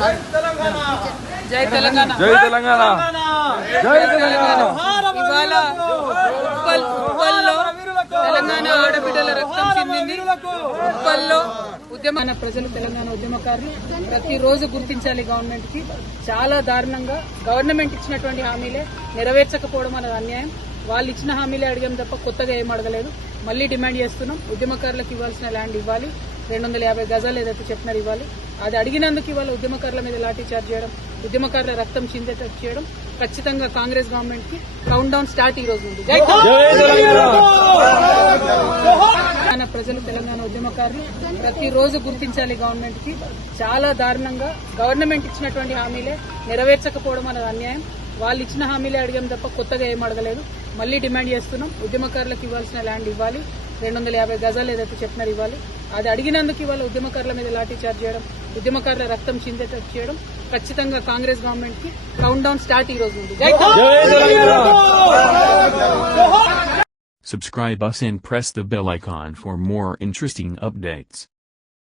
జై తెలంగాణ జై తెలంగాణ జై తెలంగాణ. ఇవాళ ఉప్పల్లో తెలంగాణ ఆడబిడ్డల రక్తం చెందింది. ఉప్పల్లో ఉద్యమాన ప్రజలు, తెలంగాణ ఉద్యమకారులు ప్రతిరోజు గుర్తించాలి. గవర్నమెంట్ కి చాలా దారుణంగా గవర్నమెంట్ ఇచ్చినటువంటి హామీలే నెరవేర్చకపోవడం అనేది అన్యాయం. వాళ్ళు ఇచ్చిన హామీలే అడిగాం తప్ప కొత్తగా ఏం అడగలేదు. మళ్లీ డిమాండ్ చేస్తున్నాం, ఉద్యమకారులకు ఇవ్వాల్సిన ల్యాండ్ ఇవ్వాలి, 250 గజాలు ఏదైతే చెప్పినారు ఇవ్వాలి. అది అడిగినందుకు ఇవాళ ఉద్యమకారుల మీద లాఠీ చార్జ్ చేయడం, ఉద్యమకారుల రక్తం చిందేటట్టు చేయడం ఖచ్చితంగా కాంగ్రెస్ గవర్నమెంట్ కి కౌంట్ డౌన్ స్టార్ట్ ఈ రోజు ఉంది. తెలంగాణ ప్రజలు, తెలంగాణ ఉద్యమకారులు ప్రతిరోజు గుర్తించాలి. గవర్నమెంట్ కి చాలా దారుణంగా గవర్నమెంట్ ఇచ్చినటువంటి హామీలే నెరవేర్చకపోవడం అనేది అన్యాయం. వాళ్ళు ఇచ్చిన హామీలే అడిగాం తప్ప కొత్తగా ఏం అడగలేదు. మళ్లీ డిమాండ్ చేస్తున్నాం, ఉద్యమకారులకు ఇవ్వాల్సిన ల్యాండ్ ఇవ్వాలి, 250 గజాలు ఏదైతే చెప్పినారు ఇవ్వాలి. అది అడిగినందుకు ఇవాళ ఉద్యమకారుల మీద లాఠీ చార్జ్ చేయడం, ఉద్యమకారుల రక్తం చిందేటట్టు చేయడం ఖచ్చితంగా కాంగ్రెస్ గవర్నమెంట్ కి కౌంట్ డౌన్ స్టార్ట్ ఈ రోజు ఉంది. Subscribe us and press the bell icon for more interesting updates.